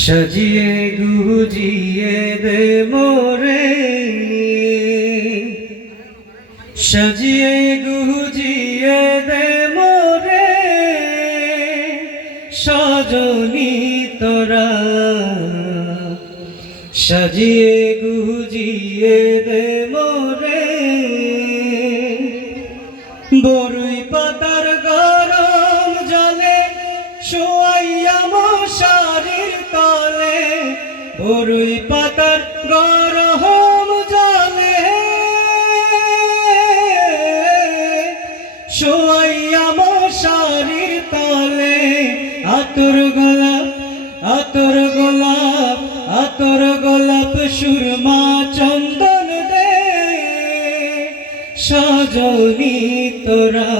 সাজিয়ে গুজিয়ে দে মোরে, সাজিয়ে গুজিয়ে দে মোরে সজনী তোরা, সাজিয়ে গুজিয়ে দে মোরে। বরুই পাতার গরম জলে শোয়াইয়া মশারির তলে, বরুই পাতার গরম জলে শোয়াইয়া মশারির তলে। আতর গোলাপ আতর গোলাপ আতর গোলাপ সুরমা চন্দন দে সজনী তোরা,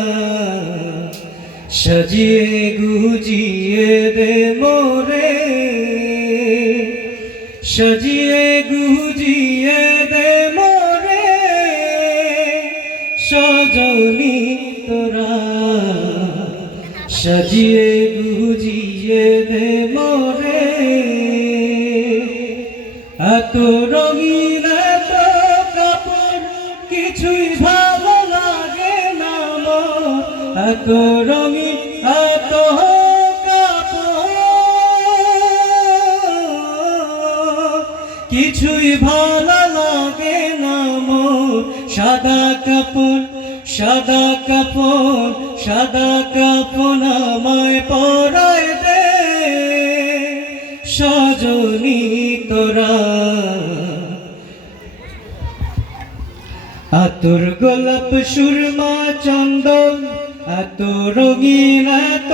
সাজিয়ে গুজিয়ে দে মোরে, সাজিয়ে গুজিয়ে দে মোরে সজনী তোরা, সাজিয়ে গুজিয়ে দে মোরে। এত রঙিন এত কাপড় কিছুই ভালো লাগে না মোর, এত রঙিন এত কাপড় কিছুই ভালো লাগে না মোর। সাদা কাপড় সাদা কাপড় সাদা কাপড় আমায় পরায় দে সজনী তোরা। আতর গোলাপ সুরমা চন্দন এত রঙিন এত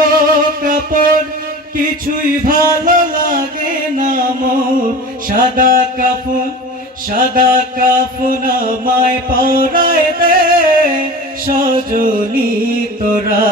কাপড় কিছুই ভালো লাগে না মোর। সাদা কাপড় আমায় পরায় দে সজনী তোরা।